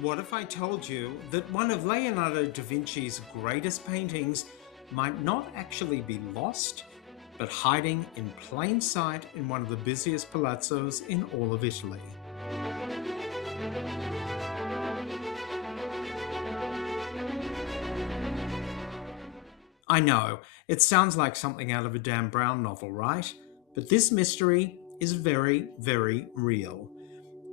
What if I told you that one of Leonardo da Vinci's greatest paintings might not actually be lost, but hiding in plain sight in one of the busiest palazzos in all of Italy? I know, it sounds like something out of a Dan Brown novel, right? But this mystery is very, very real.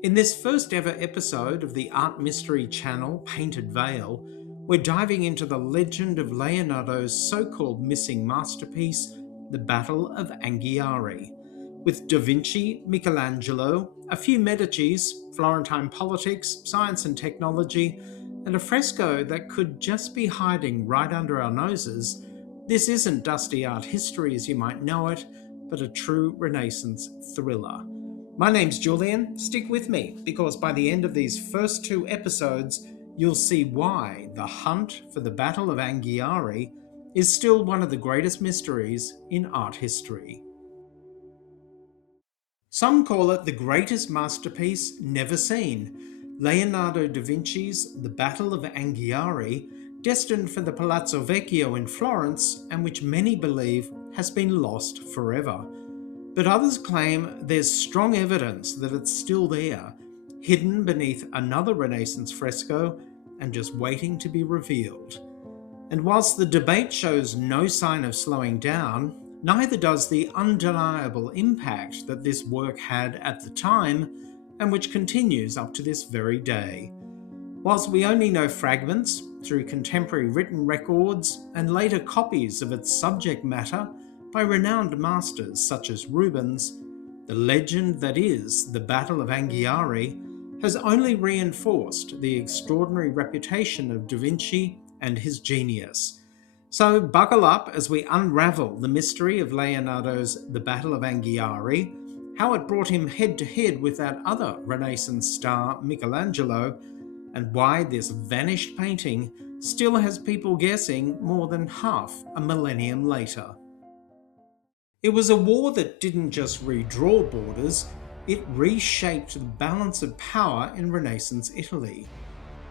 In this first ever episode of the art mystery channel Painted Veil, we're diving into the legend of Leonardo's so-called missing masterpiece, the Battle of Anghiari. With Da Vinci, Michelangelo, a few Medicis, Florentine politics, science and technology, and a fresco that could just be hiding right under our noses, this isn't dusty art history as you might know it, but a true Renaissance thriller. My name's Julian. Stick with me, because by the end of these first two episodes, you'll see why the hunt for the Battle of Anghiari is still one of the greatest mysteries in art history. Some call it the greatest masterpiece never seen, Leonardo da Vinci's The Battle of Anghiari, destined for the Palazzo Vecchio in Florence and which many believe has been lost forever. But others claim there's strong evidence that it's still there, hidden beneath another Renaissance fresco and just waiting to be revealed. And whilst the debate shows no sign of slowing down, neither does the undeniable impact that this work had at the time and which continues up to this very day. Whilst we only know fragments through contemporary written records and later copies of its subject matter by renowned masters such as Rubens, the legend that is the Battle of Anghiari has only reinforced the extraordinary reputation of Da Vinci and his genius. So buckle up as we unravel the mystery of Leonardo's The Battle of Anghiari, how it brought him head to head with that other Renaissance star Michelangelo, and why this vanished painting still has people guessing more than half a millennium later. It was a war that didn't just redraw borders, it reshaped the balance of power in Renaissance Italy.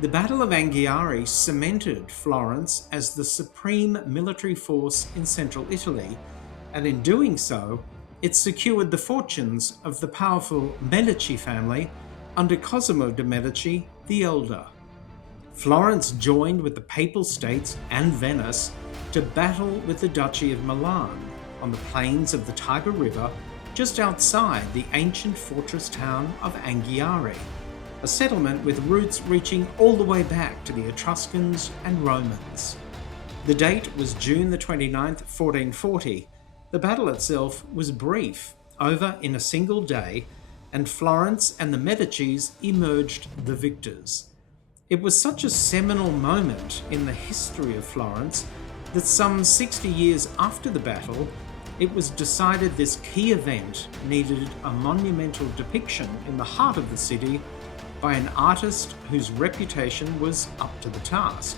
The Battle of Anghiari cemented Florence as the supreme military force in central Italy, and in doing so, it secured the fortunes of the powerful Medici family under Cosimo de' Medici the Elder. Florence joined with the Papal States and Venice to battle with the Duchy of Milan on the plains of the Tiber River just outside the ancient fortress town of Anghiari, a settlement with roots reaching all the way back to the Etruscans and Romans. The date was June the 29th, 1440. The battle itself was brief, over in a single day, and Florence and the Medicis emerged the victors. It was such a seminal moment in the history of Florence that some 60 years after the battle, it was decided this key event needed a monumental depiction in the heart of the city by an artist whose reputation was up to the task.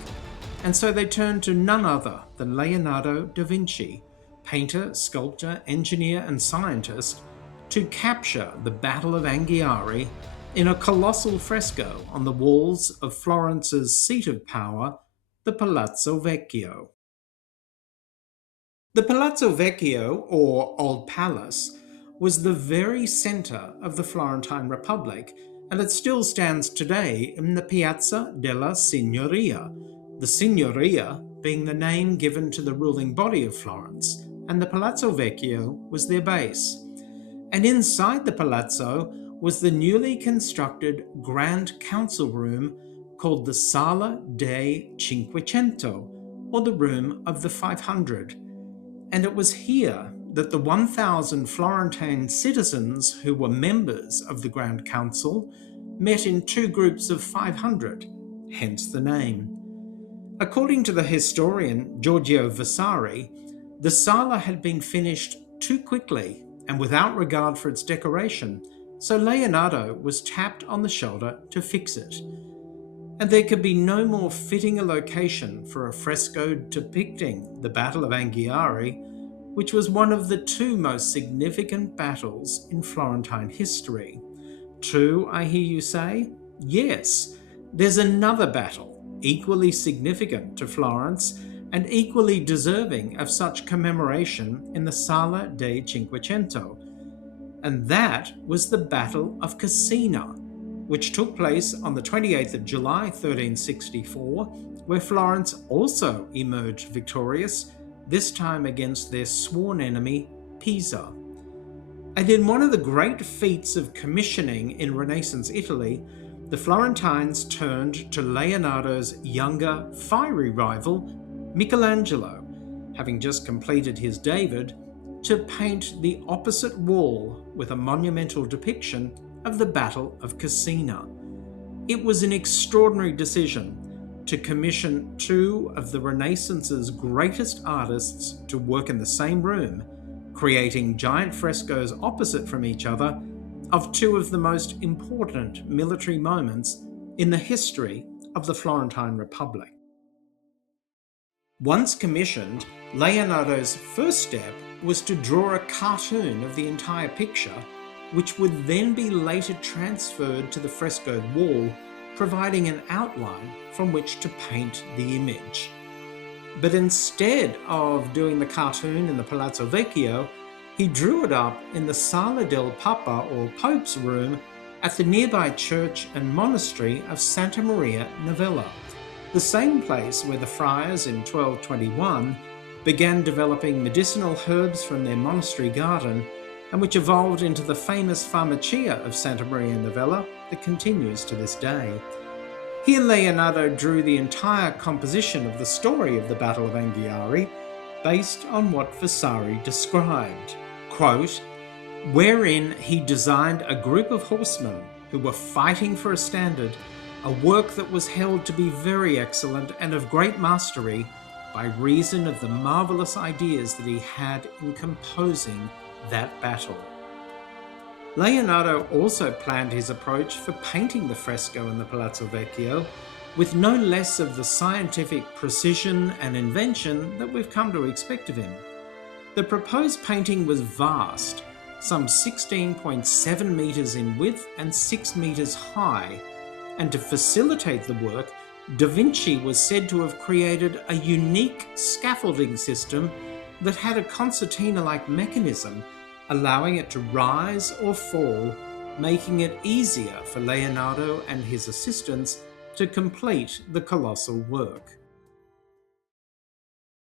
And so they turned to none other than Leonardo da Vinci, painter, sculptor, engineer and scientist, to capture the Battle of Anghiari in a colossal fresco on the walls of Florence's seat of power, the Palazzo Vecchio. The Palazzo Vecchio, or Old Palace, was the very centre of the Florentine Republic, and it still stands today in the Piazza della Signoria, the Signoria being the name given to the ruling body of Florence, and the Palazzo Vecchio was their base. And inside the palazzo was the newly constructed Grand Council Room called the Sala dei Cinquecento, or the Room of the 500. And it was here that the 1,000 Florentine citizens who were members of the Grand Council met in two groups of 500, hence the name. According to the historian Giorgio Vasari, the Sala had been finished too quickly and without regard for its decoration, so Leonardo was tapped on the shoulder to fix it. And there could be no more fitting a location for a fresco depicting the Battle of Anghiari, which was one of the two most significant battles in Florentine history. Two, I hear you say? Yes, There's another battle, equally significant to Florence and equally deserving of such commemoration in the Sala dei Cinquecento, and that was the Battle of Cassina, which took place on the 28th of July 1364, where Florence also emerged victorious, this time against their sworn enemy, Pisa. And in one of the great feats of commissioning in Renaissance Italy, the Florentines turned to Leonardo's younger, fiery rival, Michelangelo, having just completed his David, to paint the opposite wall with a monumental depiction of the Battle of Cassina. It was an extraordinary decision to commission two of the Renaissance's greatest artists to work in the same room, creating giant frescoes opposite from each other of two of the most important military moments in the history of the Florentine Republic. Once commissioned, Leonardo's first step was to draw a cartoon of the entire picture, which would then be later transferred to the frescoed wall, providing an outline from which to paint the image. But instead of doing the cartoon in the Palazzo Vecchio, he drew it up in the Sala del Papa, or Pope's room, at the nearby church and monastery of Santa Maria Novella, the same place where the friars in 1221 began developing medicinal herbs from their monastery garden, and which evolved into the famous pharmacia of Santa Maria Novella that continues to this day. Here Leonardo drew the entire composition of the story of the Battle of Anghiari based on what Vasari described, quote, wherein he designed a group of horsemen who were fighting for a standard, a work that was held to be very excellent and of great mastery by reason of the marvellous ideas that he had in composing that battle. Leonardo also planned his approach for painting the fresco in the Palazzo Vecchio with no less of the scientific precision and invention that we've come to expect of him. The proposed painting was vast, some 16.7 metres in width and 6 metres high, and to facilitate the work, Da Vinci was said to have created a unique scaffolding system that had a concertina-like mechanism, allowing it to rise or fall, making it easier for Leonardo and his assistants to complete the colossal work.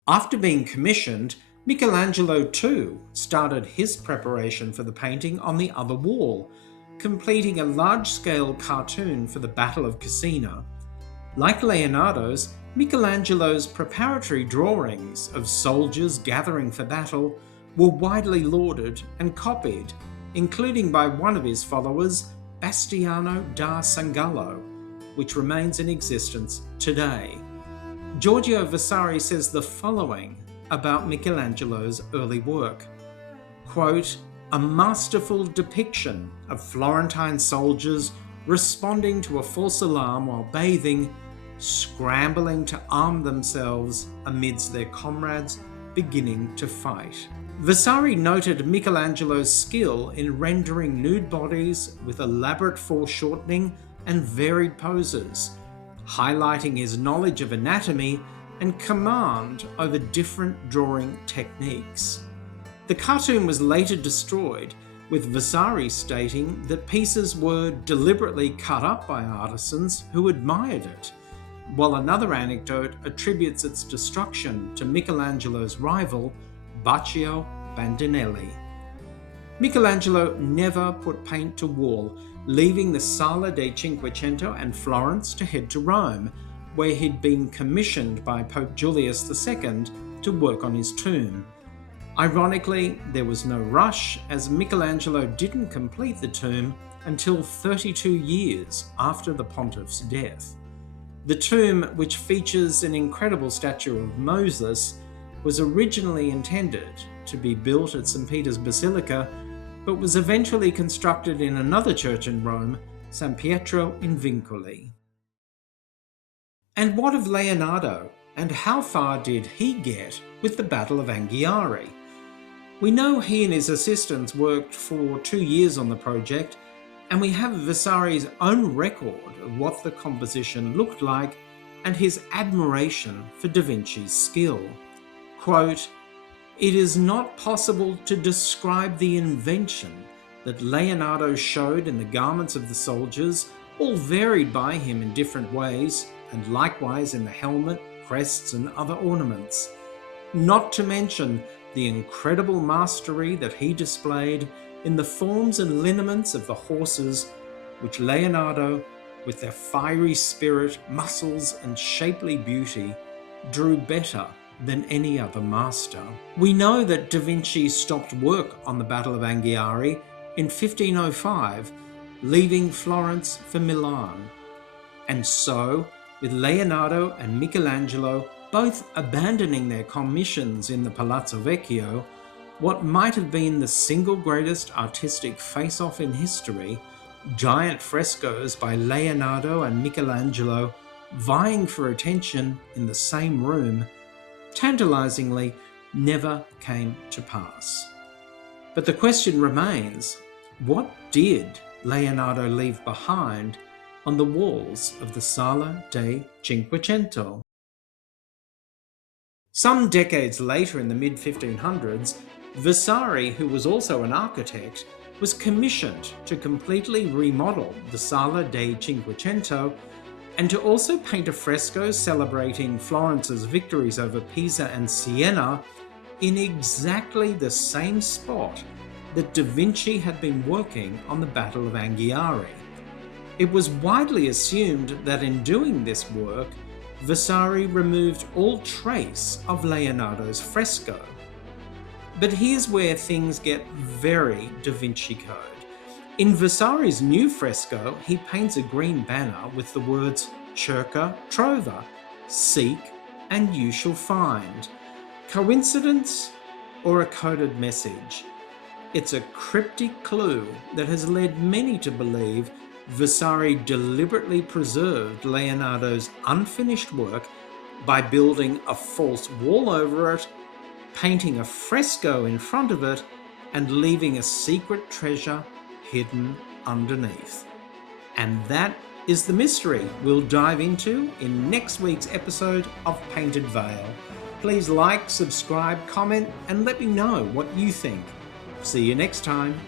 After being commissioned, Michelangelo too started his preparation for the painting on the other wall, completing a large-scale cartoon for the Battle of Cassina. Like Leonardo's, Michelangelo's preparatory drawings of soldiers gathering for battle were widely lauded and copied, including by one of his followers, Bastiano da Sangallo, which remains in existence today. Giorgio Vasari says the following about Michelangelo's early work, quote, a masterful depiction of Florentine soldiers responding to a false alarm while bathing, scrambling to arm themselves amidst their comrades beginning to fight. Vasari noted Michelangelo's skill in rendering nude bodies with elaborate foreshortening and varied poses, highlighting his knowledge of anatomy and command over different drawing techniques. The cartoon was later destroyed, with Vasari stating that pieces were deliberately cut up by artisans who admired it, while another anecdote attributes its destruction to Michelangelo's rival, Baccio Bandinelli. Michelangelo never put paint to wall, leaving the Sala dei Cinquecento and Florence to head to Rome, where he'd been commissioned by Pope Julius II to work on his tomb. Ironically, there was no rush, as Michelangelo didn't complete the tomb until 32 years after the pontiff's death. The tomb, which features an incredible statue of Moses, was originally intended to be built at St. Peter's Basilica, but was eventually constructed in another church in Rome, San Pietro in Vincoli. And what of Leonardo, and how far did he get with the Battle of Anghiari? We know he and his assistants worked for 2 years on the project, And we have Vasari's own record of what the composition looked like and his admiration for Da Vinci's skill. Quote, "It is not possible to describe the invention that Leonardo showed in the garments of the soldiers, all varied by him in different ways, and likewise in the helmet, crests, and other ornaments. Not to mention the incredible mastery that he displayed in the forms and lineaments of the horses, which Leonardo, with their fiery spirit, muscles, and shapely beauty, drew better than any other master." We know that Da Vinci stopped work on the Battle of Anghiari in 1505, leaving Florence for Milan. And so, with Leonardo and Michelangelo both abandoning their commissions in the Palazzo Vecchio, what might have been the single greatest artistic face-off in history, giant frescoes by Leonardo and Michelangelo vying for attention in the same room, tantalizingly never came to pass. But the question remains, what did Leonardo leave behind on the walls of the Sala dei Cinquecento? Some decades later, in the mid-1500s, Vasari, who was also an architect, was commissioned to completely remodel the Sala dei Cinquecento and to also paint a fresco celebrating Florence's victories over Pisa and Siena in exactly the same spot that Da Vinci had been working on the Battle of Anghiari. It was widely assumed that in doing this work, Vasari removed all trace of Leonardo's fresco. But here's where things get very Da Vinci Code. In Vasari's new fresco, he paints a green banner with the words "Cerca, trova," seek and you shall find. Coincidence or a coded message? It's a cryptic clue that has led many to believe Vasari deliberately preserved Leonardo's unfinished work by building a false wall over it, painting a fresco in front of it, and leaving a secret treasure hidden underneath. And that is the mystery we'll dive into in next week's episode of Painted Veil. Please like, subscribe, comment, and let me know what you think. See you next time.